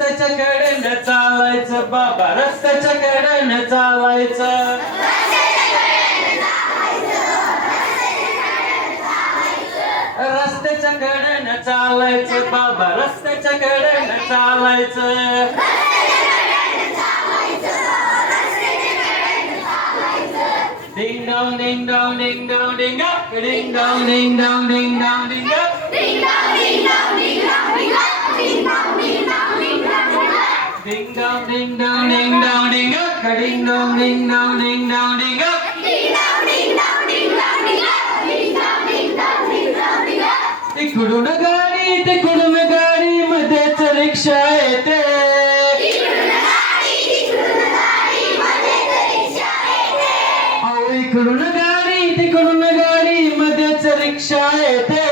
रस्त्याच्या कडेनं चालायचं बाबा, रस्त्याच्या कडेनं चालायचं. रस्त्याच्या कडेनं चालायचं बाबा, रस्त्याच्या कडेनं चालायचं. Ding dong ding dong ding dong ding up, ding dong ding dong ding dong ding up. Ding dong ding dong ding dong ding up, ding dong ding dong ding dong ding up. Ding dong ding dong ding dong ding up, ding dong ding dong ding dong ding up. Ding dong ding dong ding dong ding up, ding dong ding dong ding dong ding up. तिकडून गाडी तिकडून गाडी मध्येच रिक्षा येते. तिकडून गाडी मध्येच रिक्षा येते. अहो इकडून गाडी तिकडून गाडी मध्येच रिक्षा येते.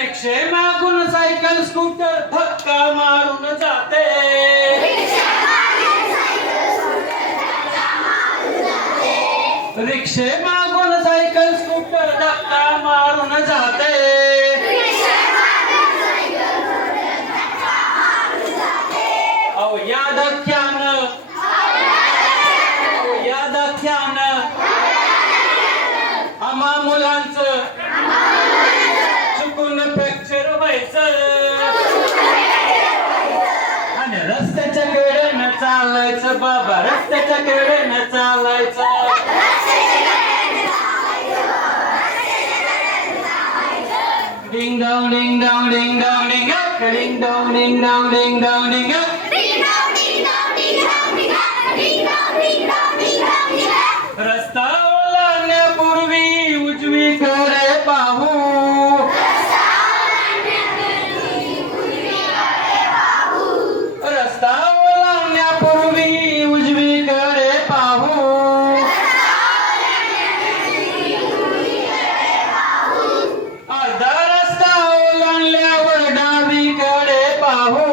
रिक्षे मागून सायकल स्कूटर धक्का मारून जाते. रिक्षे मागून सायकल स्कूटर धक्का मारून जाते. अहो या धक्क्यानं, अहो या धक्क्यानं आम्हा मुलांचं चुकून फ्रॅक्चर व्हायचं. आणि रस्त्याच्या कडेनं चालायचं बाबा, रस्त्याच्या कडेनं चालायचं. Ding dong ding dong ding dong ding up, ding dong ding dong ding dong ding up. Ding dong ding dong ding dong ding up, ding dong ding dong ding dong ding up. रस्ता ओलांडण्यापूर्वी उजवीकडे पाहू. रस्ता ओलांडण्यापूर्वी उजवीकडे पाहू. अर्धा रस्ता ओलांडल्यावर डावीकडे पाहू.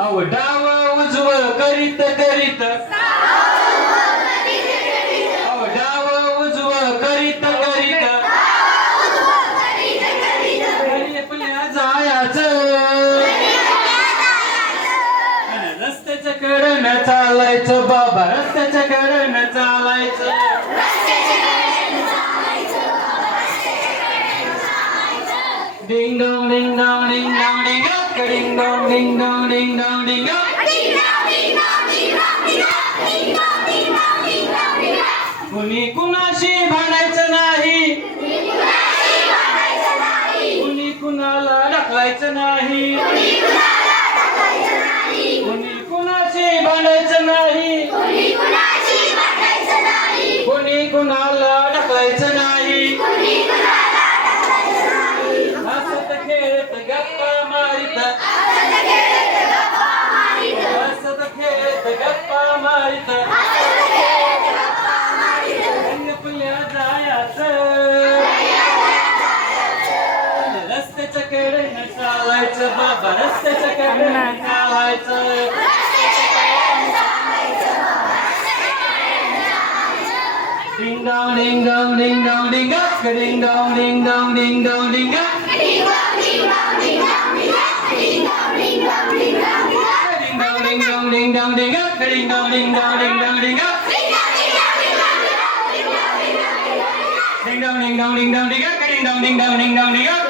अहो डाव उजवं करीत करीत, अहो डाव उजवं करीत करीत आपल्या जायचं. आणि रस्त्याच्या कडेनं चालायचं बाबा, रस्त्याच्या कडेनं चालायचं. Ding dong ding dong ding dong ding up, ding dong ding dong ding dong ding up. Ding dong ding dong ding dong ding up, ding dong ding dong ding dong ding up. कुणी कुणाशी भांडायचं नाही, कुणी कुणाला ढकलायचं नाही. कुणी कुणाशी भांडायचं नाही, कुणी कुणाला ढकलायचं नाही. हसत खेळत गप्पा मारित, हसत खेळत गप्पा मारित आपल्या जायचं. रस्त्याच्या कडेनं चालायचं बाबा, रस्त्याच्या कडेनं चालायचं. Ding dong ding dong ding dong ding up, ding dong ding dong ding dong ding up. Ding dong ding dong ding dong ding up, ding dong ding dong ding dong ding up. Ding dong ding dong ding dong ding up, ding dong ding dong ding dong ding up. Ding dong ding dong ding dong ding up, ding dong ding dong ding dong ding up. Ding dong ding dong ding dong ding up, ding dong ding dong ding up.